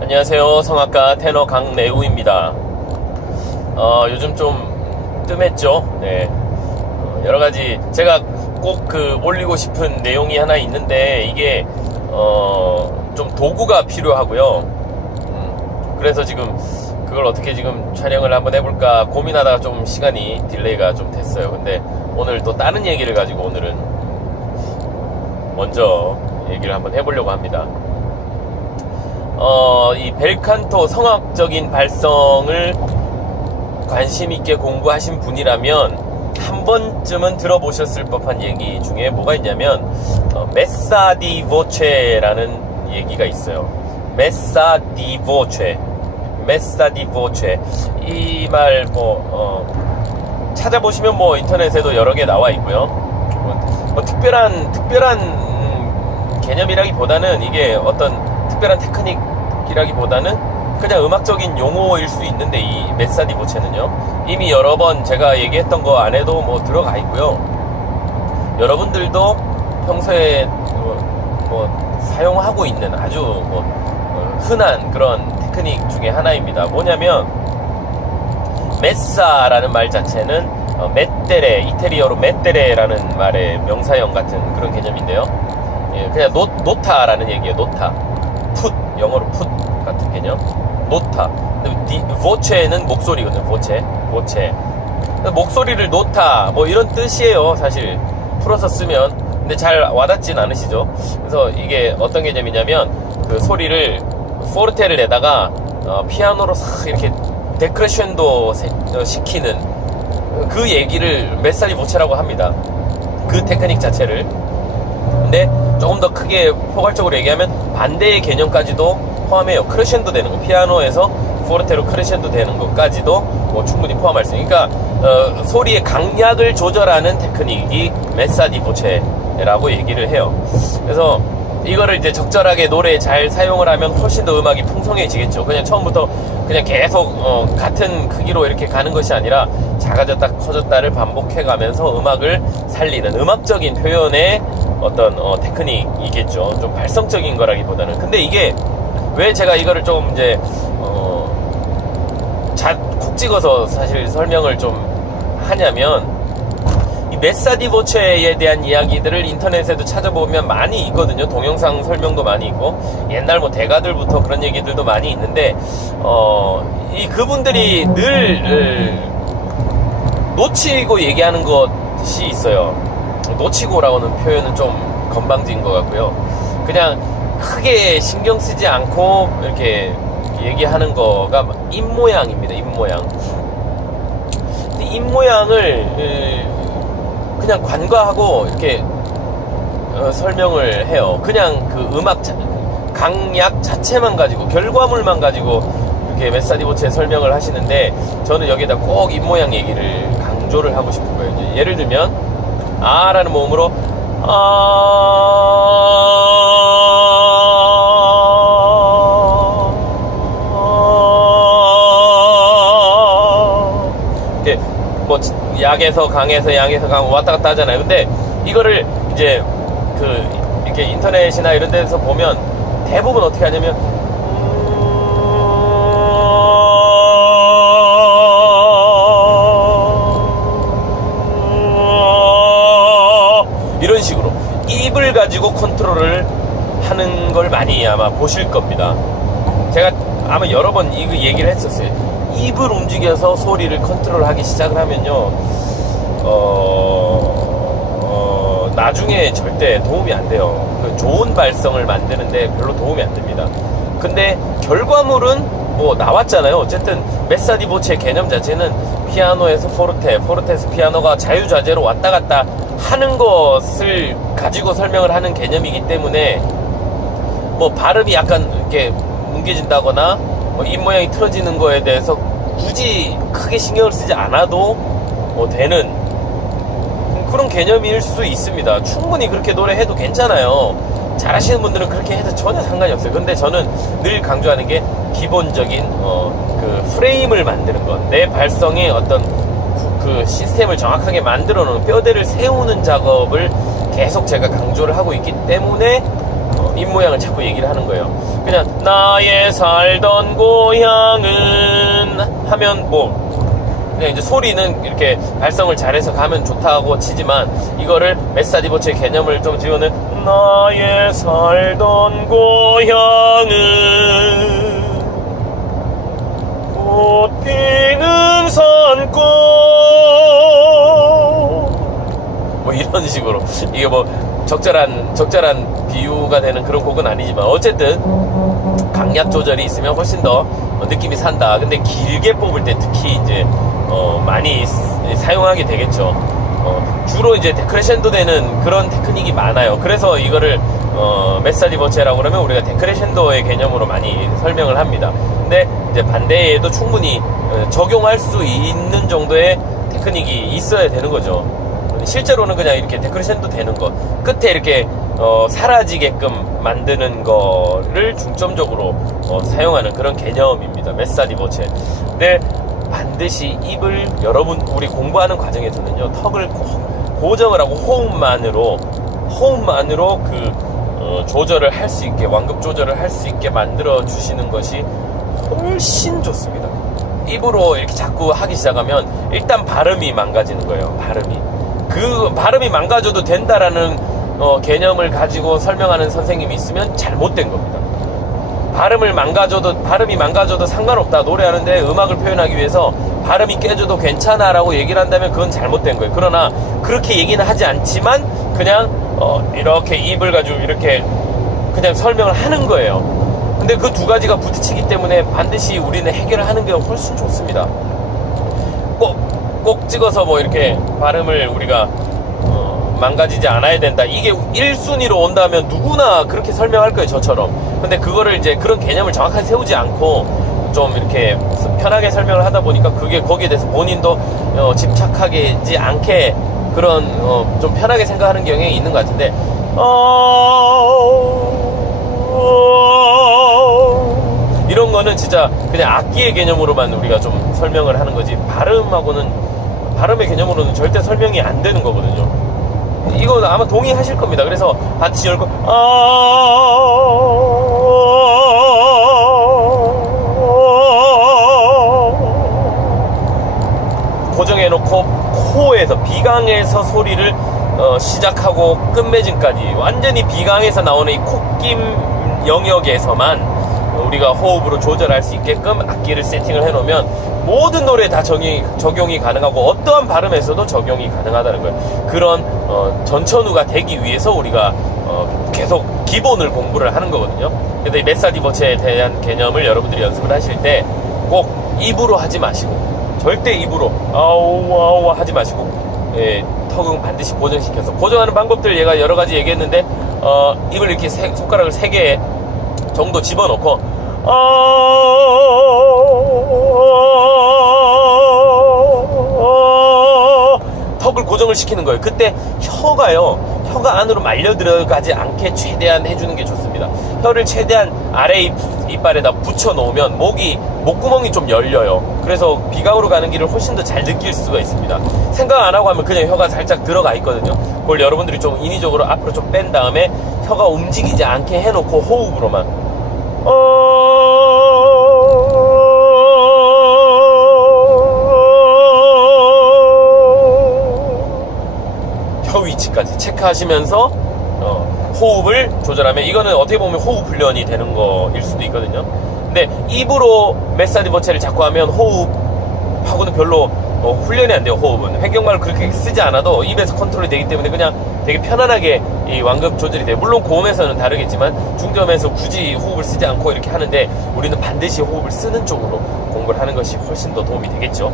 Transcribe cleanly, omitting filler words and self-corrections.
안녕하세요. 성악가 테너 강래우입니다. 요즘 좀 뜸했죠. 네. 여러가지 제가 꼭 올리고 싶은 내용이 하나 있는데 이게 좀 도구가 필요하고요. 그래서 지금 그걸 어떻게 지금 촬영을 한번 해볼까 고민하다가 좀 시간이 딜레이가 좀 됐어요. 근데 오늘 또 다른 얘기를 가지고 오늘은 먼저 얘기를 한번 해보려고 합니다. 이 벨칸토 성악적인 발성을 관심있게 공부하신 분이라면 한 번쯤은 들어보셨을 법한 얘기 중에 뭐가 있냐면 메사 디 보체라는 얘기가 있어요. 메사 디 보체, 메사 디 보체. 이 말 찾아보시면 인터넷에도 여러 개 나와 있고요. 특별한 개념이라기보다는 이게 어떤 특별한 테크닉이라기보다는 그냥 음악적인 용어일 수 있는데, 이 메사 디 보체는요 이미 여러 번 제가 얘기했던 거 안에도 들어가 있고요. 여러분들도 평소에 사용하고 있는 아주 흔한 그런 테크닉 중에 하나입니다. 뭐냐면 메사라는 말 자체는 메테레, 이태리어로 메테레라는 말의 명사형 같은 그런 개념인데요. 그냥 노타라는 얘기예요. 노타, 풋, 영어로 풋 같은 개념. 노타. 보체는 목소리거든요. 보체. 목소리를 노타, 이런 뜻이에요. 사실 풀어서 쓰면. 근데 잘 와닿진 않으시죠? 그래서 이게 어떤 개념이냐면 그 소리를 포르테를 내다가 피아노로 싹 이렇게 데크레셴도 시키는 그 얘기를 메사 디 보체라고 합니다. 그 테크닉 자체를. 근데 조금 더 크게 포괄적으로 얘기하면 반대의 개념까지도 포함해요. 크레셴도 되는 거, 피아노에서 포르테로 크레셴도 되는 것까지도 충분히 포함할 수 있으니까 소리의 강약을 조절하는 테크닉이 메사 디 보체라고 얘기를 해요. 그래서 이거를 이제 적절하게 노래에 잘 사용을 하면 훨씬 더 음악이 풍성해지겠죠. 그냥 처음부터 그냥 계속 같은 크기로 이렇게 가는 것이 아니라 작아졌다 커졌다를 반복해가면서 음악을 살리는 음악적인 표현의 어떤 테크닉이겠죠. 좀 발성적인 거라기보다는. 근데 이게 왜 제가 이거를 좀 이제 콕 찍어서 사실 설명을 좀 하냐면, 이 메사 디 보체에 대한 이야기들을 인터넷에도 찾아보면 많이 있거든요. 동영상 설명도 많이 있고, 옛날 대가들부터 그런 얘기들도 많이 있는데, 그분들이 늘 놓치고 얘기하는 것이 있어요. 놓치고라고는 표현은 좀 건방진 것 같고요. 그냥 크게 신경 쓰지 않고 이렇게 얘기하는 거가 입모양입니다. 입모양. 근데 입모양을 그냥 관과하고 이렇게 설명을 해요. 그냥 그 음악 강약 자체만 가지고, 결과물만 가지고 이렇게 메사 디 보체 설명을 하시는데, 저는 여기에다 꼭 입모양 얘기를 강조를 하고 싶은 거예요. 이제 예를 들면 아라는 모음으로 이렇게 약에서 강에서 양에서 강 왔다 갔다 하잖아요. 근데 이거를 이제 이렇게 인터넷이나 이런 데서 보면 대부분 어떻게 하냐면 이런 식으로 입을 가지고 컨트롤을 하는 걸 많이 아마 보실 겁니다. 제가 아마 여러 번 이 얘기를 했었어요. 입을 움직여서 소리를 컨트롤하기 시작을 하면요, 나중에 절대 도움이 안 돼요. 좋은 발성을 만드는데 별로 도움이 안 됩니다. 근데 결과물은 나왔잖아요. 어쨌든 메사 디 보체 개념 자체는 피아노에서 포르테에서 피아노가 자유자재로 왔다 갔다 하는 것을 가지고 설명을 하는 개념이기 때문에 발음이 약간 이렇게 뭉개진다거나 입 모양이 틀어지는 거에 대해서 굳이 크게 신경을 쓰지 않아도 되는 그런 개념일 수 있습니다. 충분히 그렇게 노래해도 괜찮아요. 잘하시는 분들은 그렇게 해도 전혀 상관이 없어요. 근데 저는 늘 강조하는 게 기본적인 프레임을 만드는 것, 내 발성의 어떤 그 시스템을 정확하게 만들어 놓은 뼈대를 세우는 작업을 계속 제가 강조를 하고 있기 때문에 입 모양을 자꾸 얘기를 하는 거예요. 그냥 나의 살던 고향은 하면 뭐 그냥 이제 소리는 이렇게 발성을 잘해서 가면 좋다고 치지만 이거를 메사디보체의 개념을 좀 지우는 나의 살던 고향은 꽃 피는 산골 뭐 이런 식으로 이게 뭐 적절한 비유가 되는 그런 곡은 아니지만 어쨌든 강약 조절이 있으면 훨씬 더 느낌이 산다. 근데 길게 뽑을 때 특히 이제 많이 사용하게 되겠죠. 주로 이제 데크레셴도 되는 그런 테크닉이 많아요. 그래서 이거를 메사디보체라고 그러면 우리가 데크레셴도의 개념으로 많이 설명을 합니다. 근데 이제 반대에도 충분히 적용할 수 있는 정도의 테크닉이 있어야 되는 거죠. 실제로는 그냥 이렇게 데크레셴도 되는 거 끝에 이렇게 사라지게끔 만드는 거를 중점적으로 사용하는 그런 개념입니다. 메사디보체. 근데 반드시 입을 여러분 우리 공부하는 과정에서는요 턱을 고정을 하고 호흡만으로 그 조절을 할 수 있게 완급 조절을 할 수 있게 만들어 주시는 것이 훨씬 좋습니다. 입으로 이렇게 자꾸 하기 시작하면 일단 발음이 망가지는 거예요. 그 발음이 망가져도 된다라는 개념을 가지고 설명하는 선생님이 있으면 잘못된 겁니다. 발음이 망가져도 상관없다. 노래하는데 음악을 표현하기 위해서 발음이 깨져도 괜찮아 라고 얘기를 한다면 그건 잘못된 거예요. 그러나 그렇게 얘기는 하지 않지만 그냥 이렇게 입을 가지고 이렇게 그냥 설명을 하는 거예요. 근데 그 두 가지가 부딪히기 때문에 반드시 우리는 해결을 하는 게 훨씬 좋습니다. 꼭 찍어서 뭐 이렇게 발음을 우리가 망가지지 않아야 된다. 이게 1순위로 온다면 누구나 그렇게 설명할 거예요, 저처럼. 근데 그거를 이제 그런 개념을 정확하게 세우지 않고 좀 이렇게 편하게 설명을 하다 보니까 그게 거기에 대해서 본인도 집착하지 않게 그런 좀 편하게 생각하는 경향이 있는 것 같은데 이런 거는 진짜 그냥 악기의 개념으로만 우리가 좀 설명을 하는 거지 발음의 개념으로는 절대 설명이 안 되는 거거든요. 이거 아마 동의하실 겁니다. 그래서 같이 열고 고정해놓고 코에서 비강에서 소리를 시작하고 끝맺음까지 완전히 비강에서 나오는 이 콧김 영역에서만 우리가 호흡으로 조절할 수 있게끔 악기를 세팅을 해놓으면 모든 노래에 다 적용이 가능하고 어떠한 발음에서도 적용이 가능하다는 거예요. 그런 전천후가 되기 위해서 우리가 계속 기본을 공부를 하는 거거든요. 그래서 이 메사디보체에 대한 개념을 여러분들이 연습을 하실 때 꼭 입으로 하지 마시고 절대 입으로 아우 하지 마시고 턱은 반드시 고정시켜서 고정하는 방법들 얘가 여러 가지 얘기했는데 입을 이렇게 손가락을 3개 정도 집어넣고 턱을 고정을 시키는 거예요. 그때 혀가 안으로 말려 들어가지 않게 최대한 해주는 게 좋습니다. 혀를 최대한 아래 이빨에다 붙여 놓으면 목구멍이 좀 열려요. 그래서 비강으로 가는 길을 훨씬 더 잘 느낄 수가 있습니다. 생각 안 하고 하면 그냥 혀가 살짝 들어가 있거든요. 그걸 여러분들이 좀 인위적으로 앞으로 좀 뺀 다음에 혀가 움직이지 않게 해놓고 호흡으로만 혀 위치까지 체크하시면서 호흡을 조절하면 이거는 어떻게 보면 호흡 훈련이 되는 거일 수도 있거든요. 근데 입으로 메사디보체를 자꾸 하면 호흡하고는 별로 훈련이 안 돼요. 호흡은 횡격말을 그렇게 쓰지 않아도 입에서 컨트롤이 되기 때문에 그냥 되게 편안하게 이 완급 조절이 돼요. 물론 고음에서는 다르겠지만 중저음에서 굳이 호흡을 쓰지 않고 이렇게 하는데 우리는 반드시 호흡을 쓰는 쪽으로 공부를 하는 것이 훨씬 더 도움이 되겠죠.